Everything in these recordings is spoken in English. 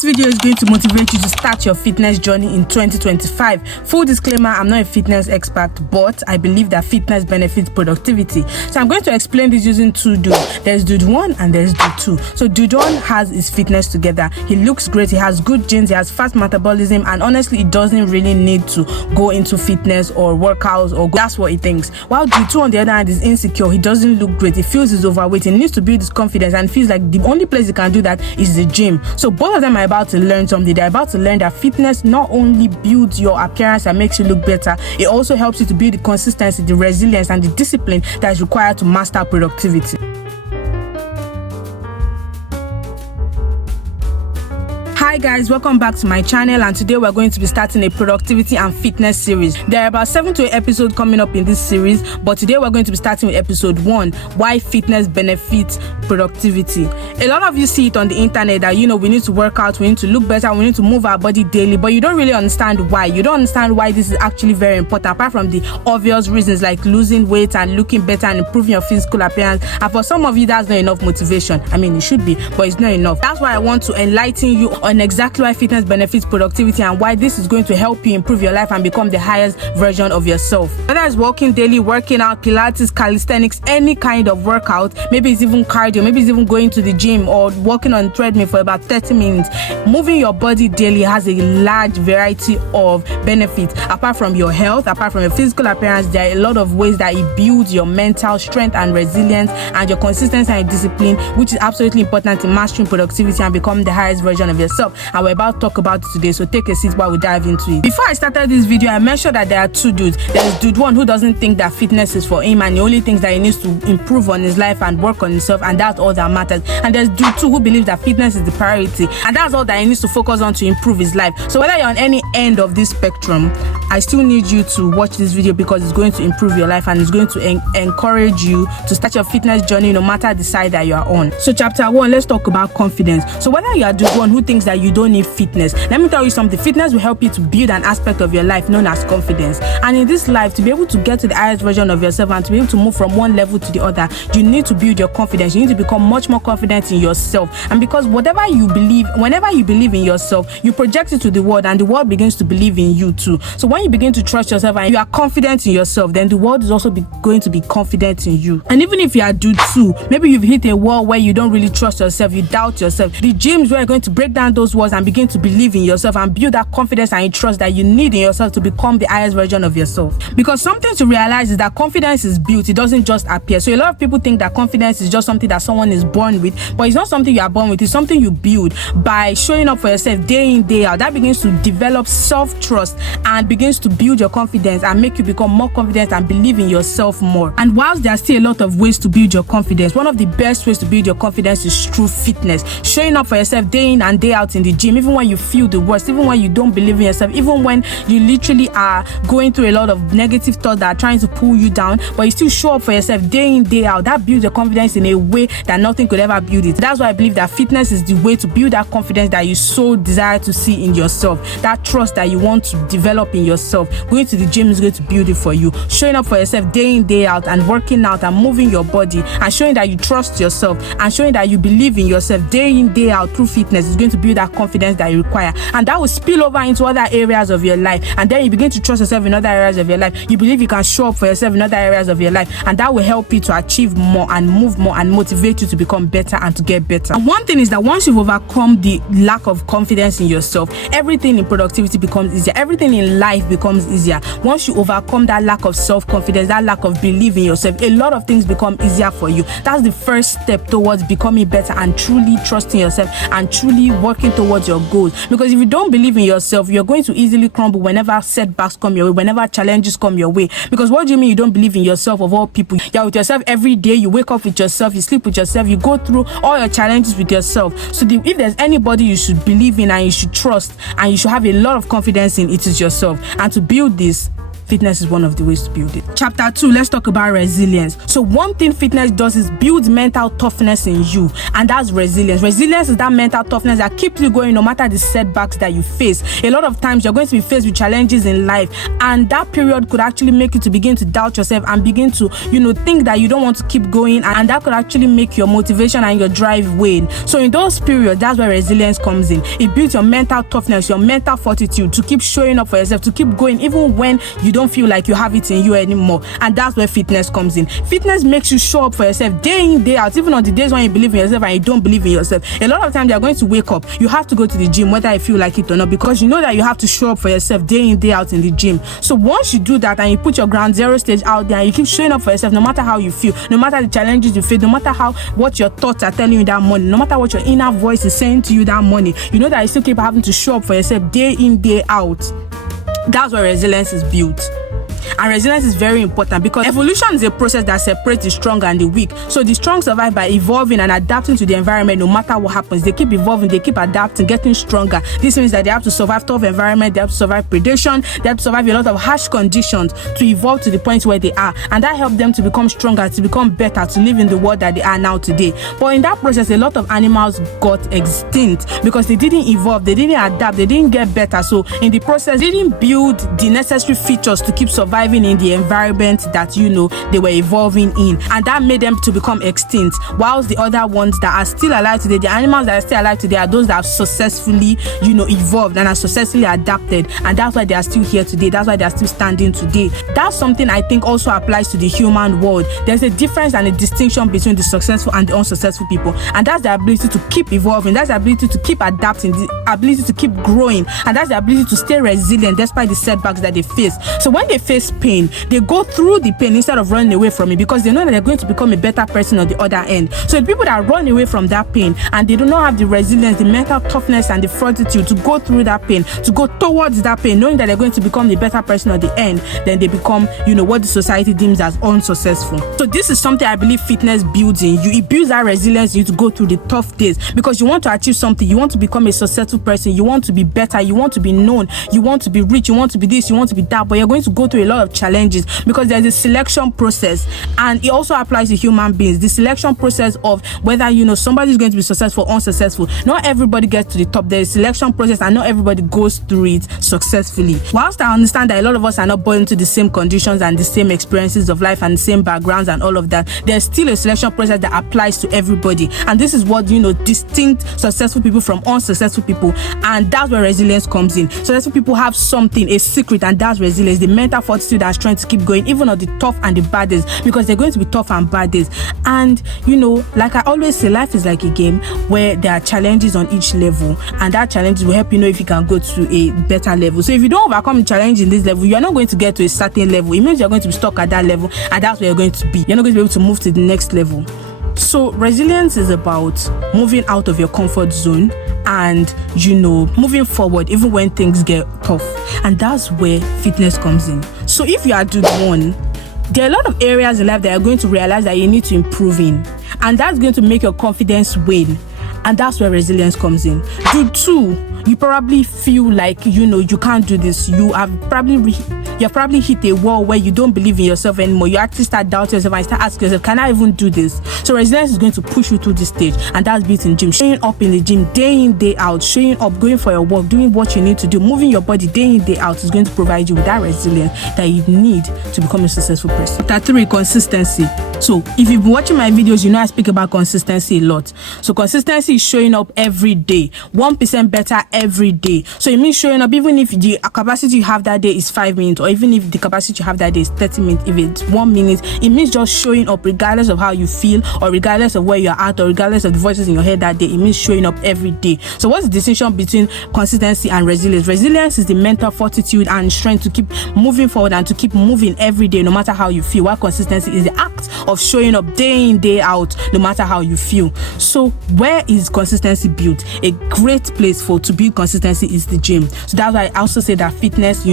This video is going to motivate you to start your fitness journey in 2025. Full disclaimer, I'm not a fitness expert, but I believe that fitness benefits productivity. So I'm going to explain this using two dudes. There's dude 1 and there's dude 2. So dude 1 has his fitness together. He looks great, he has good genes, he has fast metabolism, and honestly, he doesn't really need to go into fitness or workouts or that's what he thinks. While dude 2 on the other hand is insecure, he doesn't look great, he feels he's overweight, he needs to build his confidence and feels like the only place he can do that is the gym. So both of them are about to learn something. They're about to learn that fitness not only builds your appearance and makes you look better, it also helps you to build the consistency, the resilience, and the discipline that is required to master productivity. Hi guys, welcome back to my channel, and today we're going to be starting a productivity and fitness series. There are about 7 to 8 episodes coming up in this series, but today we're going to be starting with episode 1, why fitness benefits productivity. A lot of you see it on the internet that we need to work out, we need to look better, we need to move our body daily, but you don't really understand why. You don't understand why this is actually very important, apart from the obvious reasons like losing weight and looking better and improving your physical appearance. And for some of you, that's not enough motivation. I mean, it should be, but it's not enough. That's why I want to enlighten you on exactly why fitness benefits productivity and why this is going to help you improve your life and become the highest version of yourself. Whether it's walking daily, working out, Pilates, calisthenics, any kind of workout, maybe it's even cardio, maybe it's even going to the gym or walking on treadmill for about 30 minutes. Moving your body daily has a large variety of benefits. Apart from your health, apart from your physical appearance, there are a lot of ways that it builds your mental strength and resilience and your consistency and discipline, which is absolutely important in mastering productivity and becoming the highest version of yourself. And we're about to talk about it today, so take a seat while we dive into it. Before I started this video, I mentioned that there are two dudes. There's dude 1 who doesn't think that fitness is for him and he only thinks that he needs to improve on his life and work on himself, and that's all that matters. And there's dude 2 who believes that fitness is the priority and that's all that he needs to focus on to improve his life. So whether you're on any end of this spectrum, I still need you to watch this video because it's going to improve your life and it's going to encourage you to start your fitness journey no matter the side that you are on. So chapter 1, let's talk about confidence. So whether you are dude 1 who thinks that you don't need fitness, let me tell you something. Fitness will help you to build an aspect of your life known as confidence. And in this life, to be able to get to the highest version of yourself and to be able to move from one level to the other, you need to build your confidence. You need to become much more confident in yourself. And because whenever you believe in yourself, you project it to the world and the world begins to believe in you too. So when you begin to trust yourself and you are confident in yourself, then the world is also going to be confident in you. And even if you are dude 2, maybe you've hit a wall where you don't really trust yourself, you doubt yourself, the gyms where you're going to break down those walls and begin to believe in yourself and build that confidence and trust that you need in yourself to become the highest version of yourself. Because something to realize is that confidence is built, it doesn't just appear. So a lot of people think that confidence is just something that someone is born with, but it's not something you are born with, it's something you build by showing up for yourself day in, day out. That begins to develop self-trust and begins to build your confidence and make you become more confident and believe in yourself more. And whilst there are still a lot of ways to build your confidence, one of the best ways to build your confidence is through fitness. Showing up for yourself day in and day out in the gym, even when you feel the worst, even when you don't believe in yourself, even when you literally are going through a lot of negative thoughts that are trying to pull you down, but you still show up for yourself day in, day out. That builds your confidence in a way that nothing could ever build it. That's why I believe that fitness is the way to build that confidence that you so desire to see in yourself, that trust that you want to develop in yourself. Going to the gym is going to build it for you. Showing up for yourself day in, day out and working out and moving your body and showing that you trust yourself and showing that you believe in yourself day in, day out through fitness is going to build that confidence that you require, and that will spill over into other areas of your life. And then you begin to trust yourself in other areas of your life. You believe you can show up for yourself in other areas of your life, and that will help you to achieve more and move more and motivate you to become better and to get better. And one thing is that once you've overcome the lack of confidence in yourself, everything in productivity becomes easier. Everything in life becomes easier. Once you overcome that lack of self-confidence, that lack of belief in yourself, a lot of things become easier for you. That's the first step towards becoming better and truly trusting yourself and truly working towards your goals. Because if you don't believe in yourself, you're going to easily crumble whenever setbacks come your way, whenever challenges come your way. Because what do you mean you don't believe in yourself of all people? You're with yourself every day, you wake up with yourself, you sleep with yourself, you go through all your challenges with yourself. So if there's anybody you should believe in and you should trust and you should have a lot of confidence in, it is yourself. And to build this, fitness is one of the ways to build it. Chapter 2, let's talk about resilience. So one thing fitness does is build mental toughness in you, and that's resilience. Resilience is that mental toughness that keeps you going no matter the setbacks that you face. A lot of times you're going to be faced with challenges in life, and that period could actually make you to begin to doubt yourself and begin to, think that you don't want to keep going, and that could actually make your motivation and your drive wane. So in those periods, that's where resilience comes in. It builds your mental toughness, your mental fortitude to keep showing up for yourself, to keep going even when you don't feel like you have it in you anymore. And that's where fitness comes in. Fitness makes you show up for yourself day in, day out, even on the days when you believe in yourself and you don't believe in yourself. A lot of times you're going to wake up, you have to go to the gym whether you feel like it or not, because you know that you have to show up for yourself day in, day out in the gym. So once you do that and you put your ground zero stage out there and you keep showing up for yourself, no matter how you feel, no matter the challenges you face, no matter what your thoughts are telling you that morning, no matter what your inner voice is saying to you that morning, you know that you still keep having to show up for yourself day in, day out. That's where resilience is built. And resilience is very important because evolution is a process that separates the strong and the weak. So the strong survive by evolving and adapting to the environment no matter what happens. They keep evolving, they keep adapting, getting stronger. This means that they have to survive tough environment, they have to survive predation, they have to survive a lot of harsh conditions to evolve to the point where they are. And that helps them to become stronger, to become better, to live in the world that they are now today. But in that process, a lot of animals got extinct because they didn't evolve, they didn't adapt, they didn't get better. So in the process, they didn't build the necessary features to keep surviving in the environment that they were evolving in, and that made them to become extinct. Whilst the other ones that are still alive today, the animals that are still alive today, are those that have successfully evolved and are successfully adapted, and that's why they are still here today. That's why they are still standing today. That's something I think also applies to the human world. There's a difference and a distinction between the successful and the unsuccessful people, and that's the ability to keep evolving, that's the ability to keep adapting, the ability to keep growing, and that's the ability to stay resilient despite the setbacks that they face. So when they face pain, they go through the pain instead of running away from it, because they know that they're going to become a better person on the other end. So the people that run away from that pain and they do not have the resilience, the mental toughness and the fortitude to go through that pain, to go towards that pain, knowing that they're going to become the better person at the end, then they become what the society deems as unsuccessful. So this is something I believe fitness builds in you. It builds that resilience in you to go through the tough days, because you want to achieve something, you want to become a successful person, you want to be better, you want to be known, you want to be rich, you want to be this, you want to be that, but you're going to go through a lot of challenges because there's a selection process, and it also applies to human beings. The selection process of whether somebody is going to be successful or unsuccessful. Not everybody gets to the top. There's a selection process, and not everybody goes through it successfully. Whilst I understand that a lot of us are not born into the same conditions and the same experiences of life and the same backgrounds and all of that, there's still a selection process that applies to everybody, and this is what distinct successful people from unsuccessful people, and that's where resilience comes in. Successful people have something, a secret, and that's resilience, the mental fortitude that's trying to keep going even on the tough and the bad days, because they're going to be tough and bad days. And like I always say, life is like a game where there are challenges on each level, and that challenges will help you know if you can go to a better level. So if you don't overcome the challenge in this level, you're not going to get to a certain level. It means you're going to be stuck at that level, and that's where you're going to be. You're not going to be able to move to the next level. So resilience is about moving out of your comfort zone and moving forward even when things get tough, and that's where fitness comes in. So if you are dude one, there are a lot of areas in life that you're going to realize that you need to improve in, and that's going to make your confidence wane, and that's where resilience comes in. Dude two, you probably feel like you can't do this. You have probably hit a wall where you don't believe in yourself anymore. You actually start doubting yourself and start asking yourself, can I even do this? So resilience is going to push you through this stage, and that's built in gym. Showing up in the gym day in, day out, showing up, going for your work, doing what you need to do, moving your body day in, day out is going to provide you with that resilience that you need to become a successful person. Chapter 3, consistency. So if you've been watching my videos, I speak about consistency a lot. So consistency is showing up every day, 1% better every day. So it means showing up even if the capacity you have that day is 5 minutes, or even if the capacity you have that day is 30 minutes, if it's 1 minute, it means just showing up regardless of how you feel, or regardless of where you're at, or regardless of the voices in your head that day. It means showing up every day. So what's the distinction between consistency and resilience? Resilience is the mental fortitude and strength to keep moving forward and to keep moving every day no matter how you feel, while consistency is the act of showing up day in, day out no matter how you feel. So where is is consistency built? A great place to build consistency is the gym. So that's why I also say that fitness,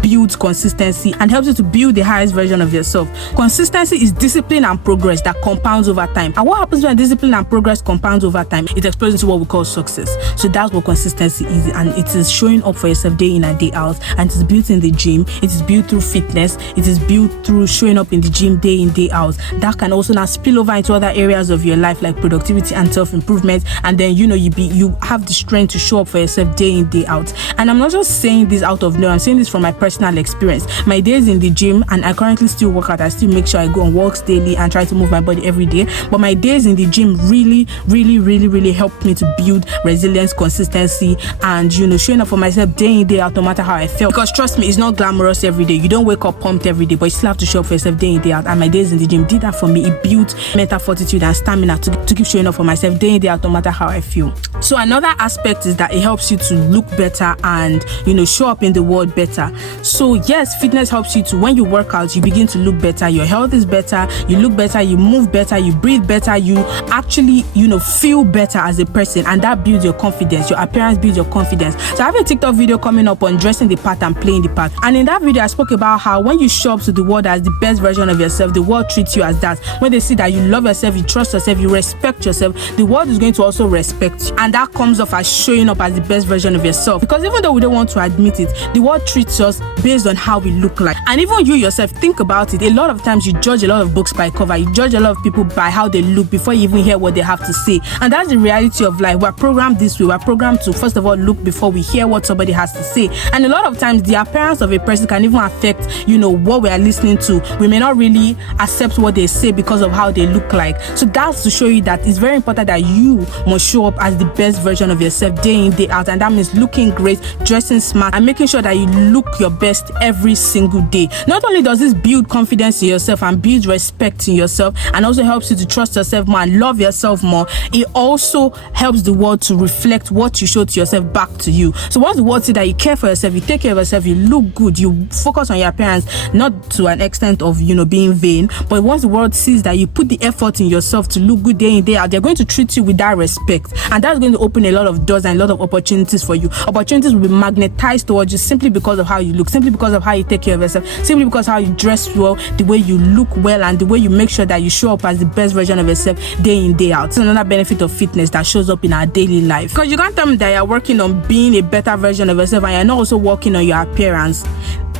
builds consistency and helps you to build the highest version of yourself. Consistency is discipline and progress that compounds over time. And what happens when discipline and progress compounds over time? It explodes into what we call success. So that's what consistency is, and it is showing up for yourself day in and day out. And it is built in the gym. It is built through fitness. It is built through showing up in the gym day in, day out. That can also now spill over into other areas of your life, like productivity and self-improvement. And then you have the strength to show up for yourself day in, day out. And I'm not just saying this out of no, I'm saying this from my personal experience. My days in the gym, and I currently still work out, I still make sure I go on walks daily and try to move my body every day. But my days in the gym really helped me to build resilience, consistency, and showing up for myself day in, day out, no matter how I felt. Because trust me, it's not glamorous every day. You don't wake up pumped every day, but you still have to show up for yourself day in, day out. And my days in the gym did that for me. It built mental fortitude and stamina to keep showing up for myself day in, day out, no matter how I feel. So another aspect is that it helps you to look better and show up in the world better. So yes, fitness helps you to, when you work out, you begin to look better. Your health is better, you look better, you move better, you breathe better, you actually feel better as a person, and that builds your confidence. Your appearance builds your confidence. So I have a TikTok video coming up on dressing the part and playing the part, and in that video I spoke about how when you show up to the world as the best version of yourself, the world treats you as that. When they see that you love yourself, you trust yourself, you respect yourself, the world is going to also respect you, and that comes off as showing up as the best version of yourself. Because even though we don't want to admit it, the world treats us based on how we look like. And even you yourself, think about it. A lot of times you judge a lot of books by cover. You judge a lot of people by how they look before you even hear what they have to say. And that's the reality of life. We're programmed this way. We're programmed to first of all look before we hear what somebody has to say. And a lot of times the appearance of a person can even affect what we are listening to. We may not really accept what they say because of how they look like. So that's to show you that it's very important that you must show up as the best version of yourself day in, day out. And that means looking great, dressing smart, and making sure that you look your best every single day. Not only does this build confidence in yourself and build respect in yourself, and also helps you to trust yourself more and love yourself more, it also helps the world to reflect what you show to yourself back to you. So once the world sees that you care for yourself, you take care of yourself, you look good, you focus on your appearance, not to an extent of being vain, but once the world sees that you put the effort in yourself to look good day in, day out, they're going to treat you with that respect, and that's going to open a lot of doors and a lot of opportunities for you. Opportunities will be magnetized towards you simply because of how you look, simply because of how you take care of yourself, simply because how you dress well, the way you look well, and the way you make sure that you show up as the best version of yourself day in, day out. It's another benefit of fitness that shows up in our daily life. Because you can't tell me that you're working on being a better version of yourself and you're not also working on your appearance.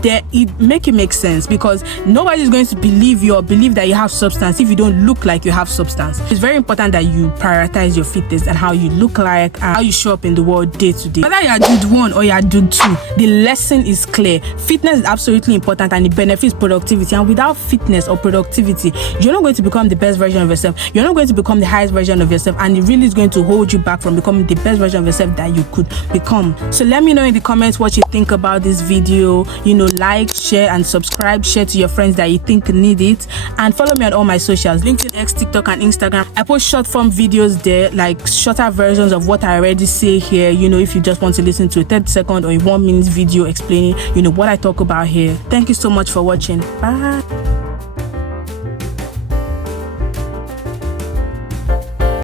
It make sense, because nobody's going to believe you or believe that you have substance if you don't look like you have substance. It's very important that you prioritize your fitness and how you look like and how you show up in the world day to day. Whether you are dude 1 or you are dude 2, the lesson is clear. Fitness is absolutely important and it benefits productivity, and without fitness or productivity, you're not going to become the best version of yourself. You're not going to become the highest version of yourself, and it really is going to hold you back from becoming the best version of yourself that you could become. So let me know in the comments what you think about this video. Like, share and subscribe. Share to your friends that you think need it, and follow me on all my socials: LinkedIn, X, TikTok, and Instagram. I post short form videos there, like shorter versions of what I already say here. If you just want to listen to a 30-second or a 1-minute video explaining what I talk about here. Thank you so much for watching. Bye.